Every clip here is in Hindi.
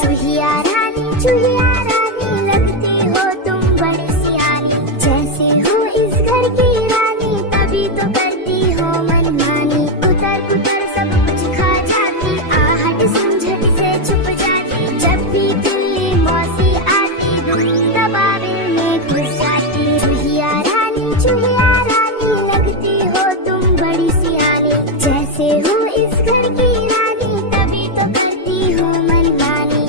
चूहिया रानी लगती हो तुम बड़ी सियानी, जैसे हो इस घर की रानी तभी तो करती हो मनमानी। कुतर कुतर सब कुछ खा जाती, आहट समझट से छुप जाती, जब भी बिल्ली मौसी आती दबाबिल में घुस जाती। चूहिया रानी लगती हो तुम बड़ी सियानी, जैसे हो इस घर की रानी तभी तो करती हो मनमानी।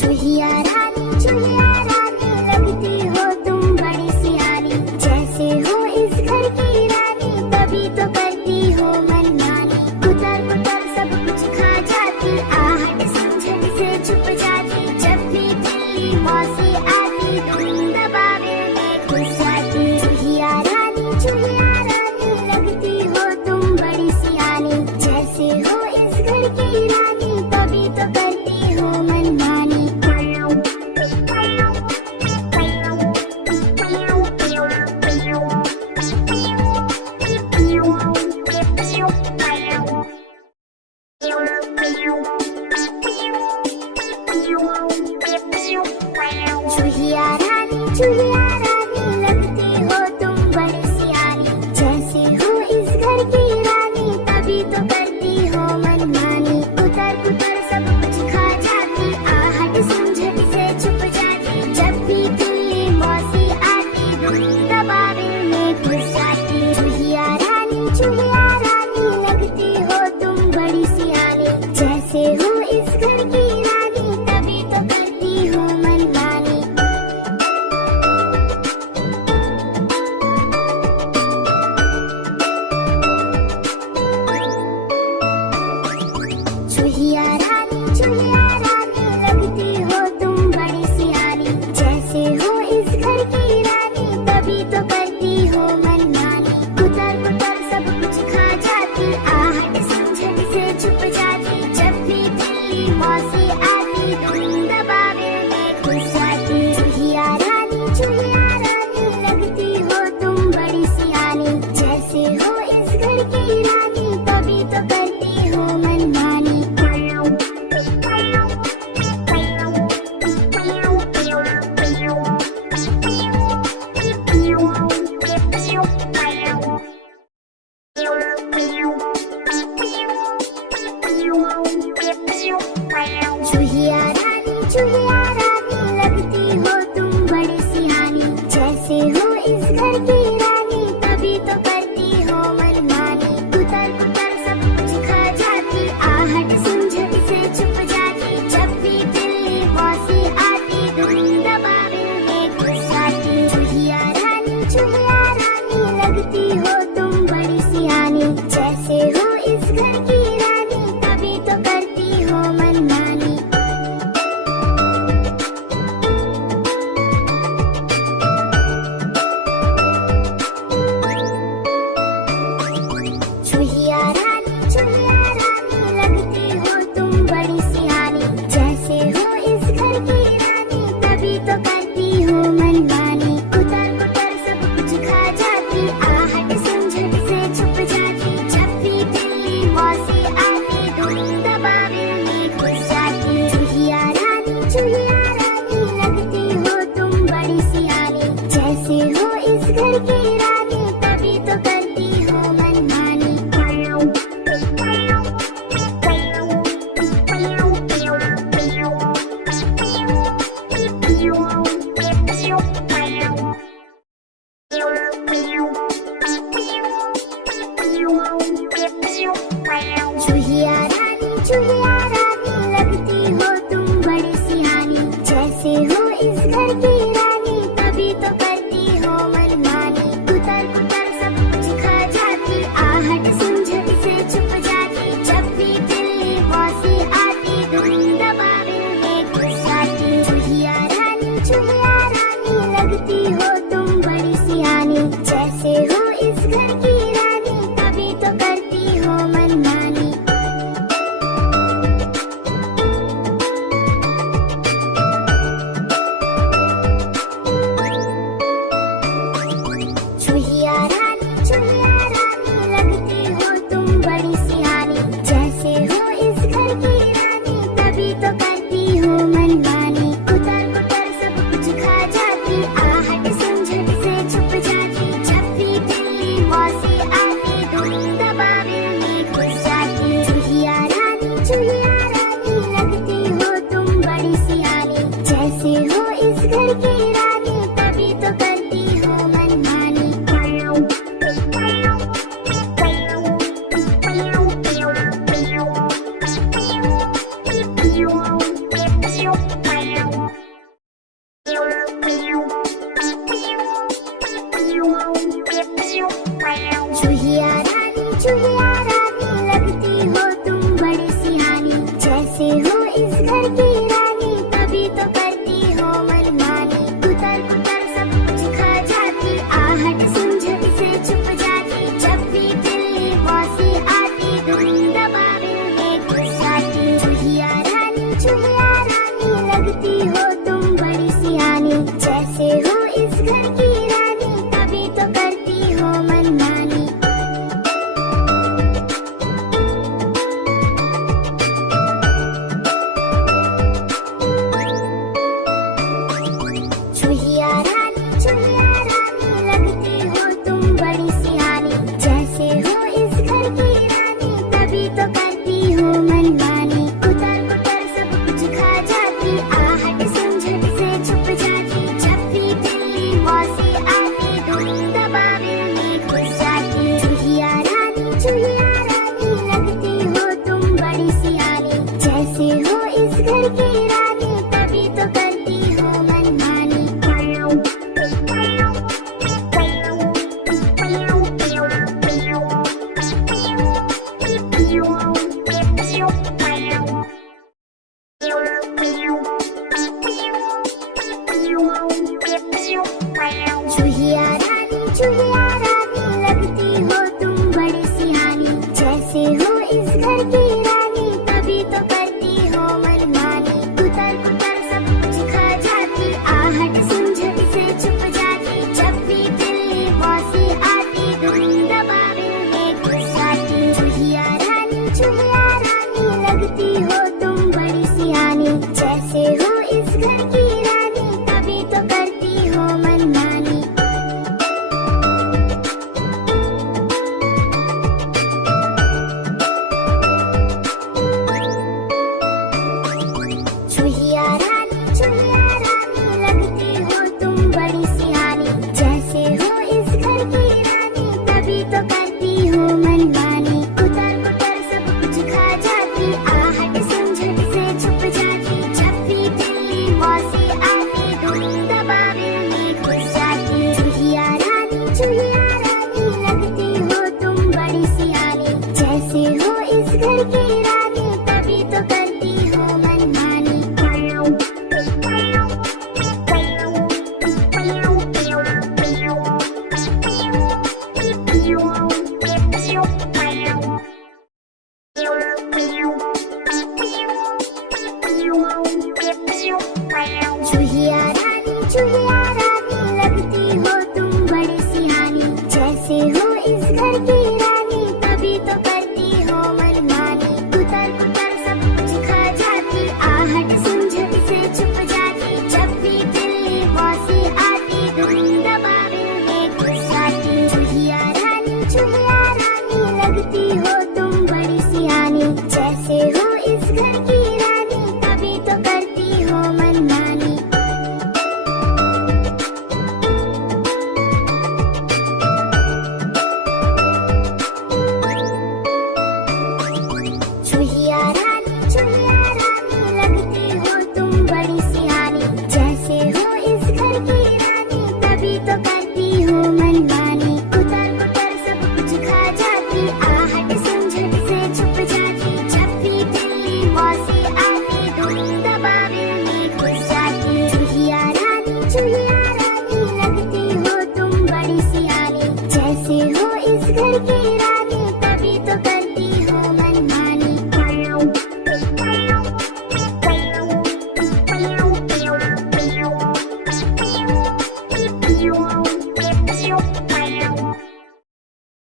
चूहिया रानी लगती हो तुम बड़ी सियानी, जैसे हो इस घर की रानी तभी तो करती हो मनमानी। कुतर कुतर सब कुछ खा जाती, आहट समझट से छुप जाती, जब भी बिल्ली मौसी आती दबाबिल में घुस जाती। चूहिया रानी लगती हो तुम बड़ी सियानी, जैसे हो इस घर की रानी तभी तो करती हो मनमानी। चूहिया रानी लगती हो तुम बड़ी सियानी, जैसे हो इस घर की रानी तभी तो करती हो मनमानी। कुतर कुतर सब कुछ खा जाती, आहट समझट से छुप जाती, जब भी बिल्ली मौसी आती दबाबिल में घुस जाती। चूहिया रानी लगती हो तुम बड़ी सियानी, जैसे हो इस घर की रानी तभी तो करती हो मनमानी। चूहिया रानी लगती हो तुम बड़ी सियानी, जैसे हो इस घर की रानी तभी तो करती हो मनमानी। कुतर कुतर सब कुछ खा जाती, आहट समझट से छुप जाती, जब भी बिल्ली मौसी आती दबाबिल में घुस जाती। चूहिया रानी लगती हो तुम बड़ी सियानी, जैसे हो इस घर की रानी तभी तो करती हो मनमानी। चूहिया रानी लगती हो तुम बड़ी सियानी, जैसे हो इस घर की रानी तभी तो करती हो मनमानी। कुतर कुतर सब कुछ खा जाती, आहट समझट से छुप जाती, जब भी बिल्ली मौसी आती दबाबिल में घुस जाती। चूहिया रानी लगती हो तुम बड़ी सियानी, जैसे हो इस घर की रानी तभी तो करती हो मनमानी। लगती हो तुम बड़ी सियानी, जैसे हो इस घर की रानी तभी तो करती हो मनमानी। चूहिया रानी लगती हो तुम बड़ी सियानी, जैसे हो इस घर की रानी तभी तो करती हो मनमानी। कुतर कुतर सब कुछ खा जाती, आहट समझट से छुप जाती, जब भी बिल्ली मौसी आती धूम दबाविल में घुस जाती। चूहिया रानी लगती हो तुम बड़ी सियानी, जैसे हो इस घर की रानी तभी तो करती हो मनमानी। चूहिया रानी लगती हो तुम बड़ी सियानी, जैसे हो इस घर की रानी तभी तो करती हो मनमानी। कुतर कुतर